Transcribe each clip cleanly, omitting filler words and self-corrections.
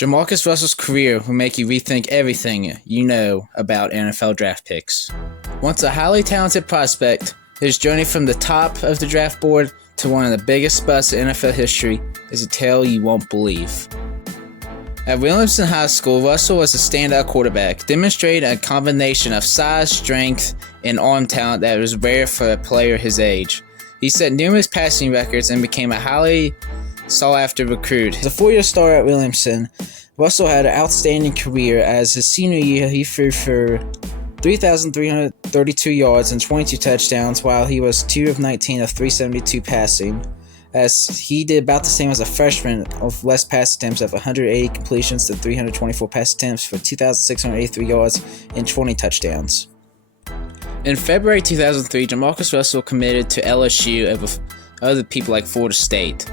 Jamarcus Russell's career will make you rethink everything you know about NFL draft picks. Once a highly talented prospect, his journey from the top of the draft board to one of the biggest busts in NFL history is a tale you won't believe. At Williamson High School, Russell was a standout quarterback, demonstrating a combination of size, strength, and arm talent that was rare for a player his age. He set numerous passing records and became a highly sought-after recruit. As a four-year starter at Williamson, Russell had an outstanding career. As his senior year, he threw for 3,332 yards and 22 touchdowns, while he was 2 of 19 of 372 passing, as he did about the same as a freshman of less pass attempts of 180 completions to 324 pass attempts for 2,683 yards and 20 touchdowns. In February 2003, Jamarcus Russell committed to LSU over other people like Florida State.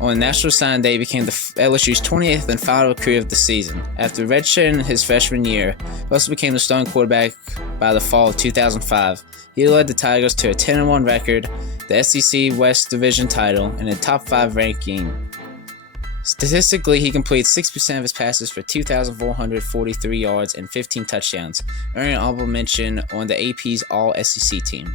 On National Signing Day, he became LSU's 28th and final recruit of the season. After redshirting his freshman year, Russell became the starting quarterback by the fall of 2005. He led the Tigers to a 10-1 record, the SEC West Division title, and a top 5 ranking. Statistically, he completed 6% of his passes for 2,443 yards and 15 touchdowns, earning an honorable mention on the AP's All-SEC team.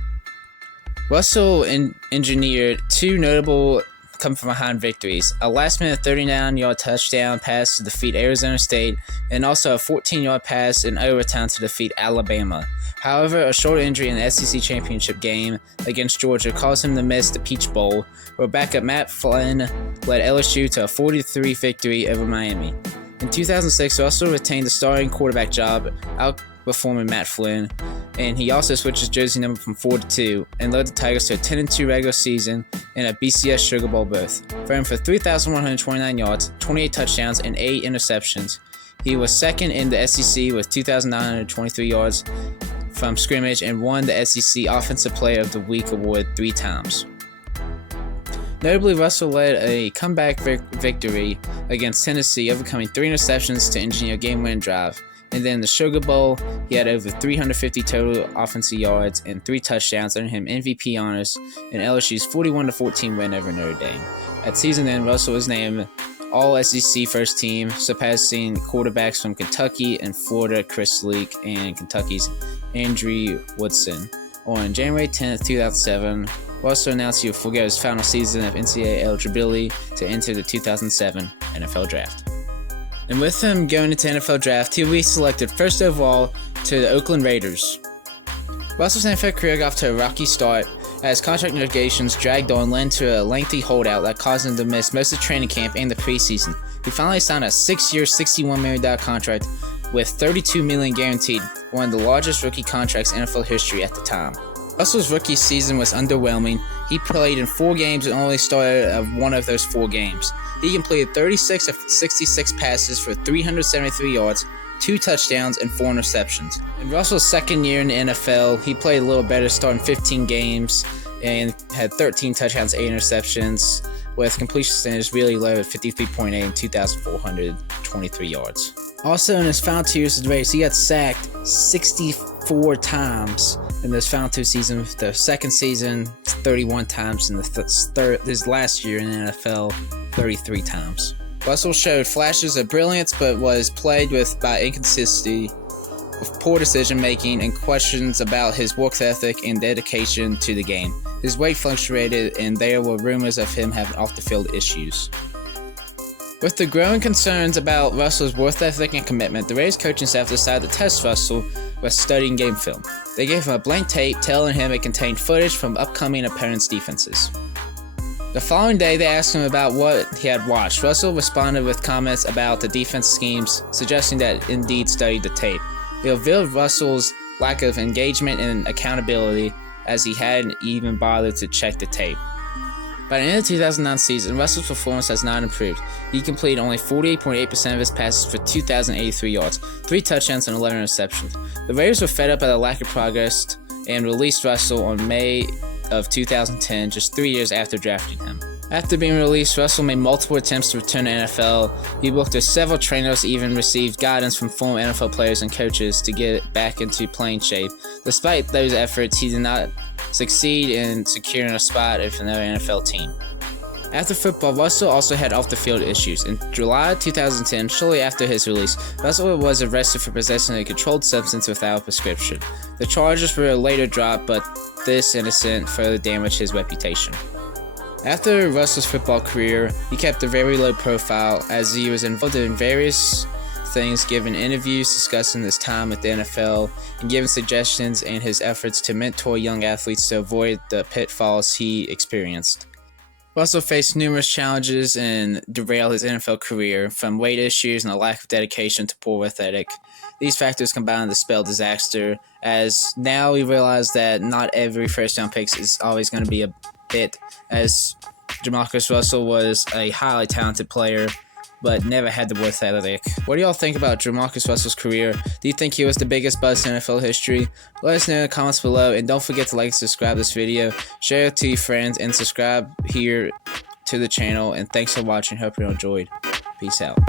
Russell engineered two notable come-from-behind victories, a last-minute 39-yard touchdown pass to defeat Arizona State, and also a 14-yard pass in overtime to defeat Alabama. However, a short injury in the SEC championship game against Georgia caused him to miss the Peach Bowl, where backup Matt Flynn led LSU to a 43 victory over Miami. In 2006, Russell retained the starting quarterback job, outperforming Matt Flynn, and he also switched his jersey number from 4 to 2 and led the Tigers to a 10-2 regular season and a BCS Sugar Bowl berth. Throwing for 3,129 yards, 28 touchdowns, and 8 interceptions, he was second in the SEC with 2,923 yards from scrimmage and won the SEC Offensive Player of the Week award 3 times. Notably, Russell led a comeback victory against Tennessee, overcoming 3 interceptions to engineer a game-winning drive. And then in the Sugar Bowl, he had over 350 total offensive yards and 3 touchdowns, earning him MVP honors in LSU's 41-14 win over Notre Dame. At season end, Russell was named All-SEC First Team, surpassing quarterbacks from Kentucky and Florida Chris Leak and Kentucky's Andrew Woodson. On January 10, 2007, Russell announced he would forego his final season of NCAA eligibility to enter the 2007 NFL Draft. And with him going into the NFL Draft, he'll be selected first overall to the Oakland Raiders. Russell's NFL career got off to a rocky start as contract negotiations dragged on, leading to a lengthy holdout that caused him to miss most of training camp and the preseason. He finally signed a 6-year, $61 million contract with $32 million guaranteed, one of the largest rookie contracts in NFL history at the time. Russell's rookie season was underwhelming. He played in 4 games and only started one of those 4 games. He completed 36 of 66 passes for 373 yards, 2 touchdowns, and 4 interceptions. In Russell's second year in the NFL, he played a little better, starting 15 games and had 13 touchdowns, 8 interceptions, with completion percentage really low at 53.8 and 2,423 yards. Also, in his final 2 years of the Raiders, he got sacked 64 times in those final 2 seasons. The second season, 31 times, and his last year in the NFL, 33 times. Russell showed flashes of brilliance, but was plagued by inconsistency, with poor decision-making, and questions about his work ethic and dedication to the game. His weight fluctuated, and there were rumors of him having off-the-field issues. With the growing concerns about Russell's work ethic and commitment, the Raiders coaching staff decided to test Russell by studying game film. They gave him a blank tape, telling him it contained footage from upcoming opponents' defenses. The following day, they asked him about what he had watched. Russell responded with comments about the defense schemes, suggesting that indeed studied the tape. It revealed Russell's lack of engagement and accountability, as he hadn't even bothered to check the tape. By the end of the 2009 season, Russell's performance has not improved. He completed only 48.8% of his passes for 2,083 yards, 3 touchdowns, and 11 interceptions. The Raiders were fed up by the lack of progress and released Russell on May of 2010, just 3 years after drafting him. After being released, Russell made multiple attempts to return to NFL. He worked with several trainers, even received guidance from former NFL players and coaches to get back into playing shape. Despite those efforts, he did not succeed in securing a spot with another NFL team. After football, Russell also had off-the-field issues. In July 2010, shortly after his release, Russell was arrested for possessing a controlled substance without a prescription. The charges were later dropped, but this incident further damaged his reputation. After Russell's football career, he kept a very low profile as he was involved in various things, giving interviews discussing his time with the NFL and giving suggestions in his efforts to mentor young athletes to avoid the pitfalls he experienced. Russell faced numerous challenges and derailed his NFL career, from weight issues and a lack of dedication to poor athletic. These factors combined to spell disaster, as now we realize that not every first-round pick is always going to be a hit, as Jamarcus Russell was a highly talented player, but never had the worth athletic. What do y'all think about Jamarcus Russell's career? Do you think he was the biggest bust in NFL history? Let us know in the comments below, and don't forget to like and subscribe this video, share it to your friends, and subscribe here to the channel. And thanks for watching. Hope you enjoyed. Peace out.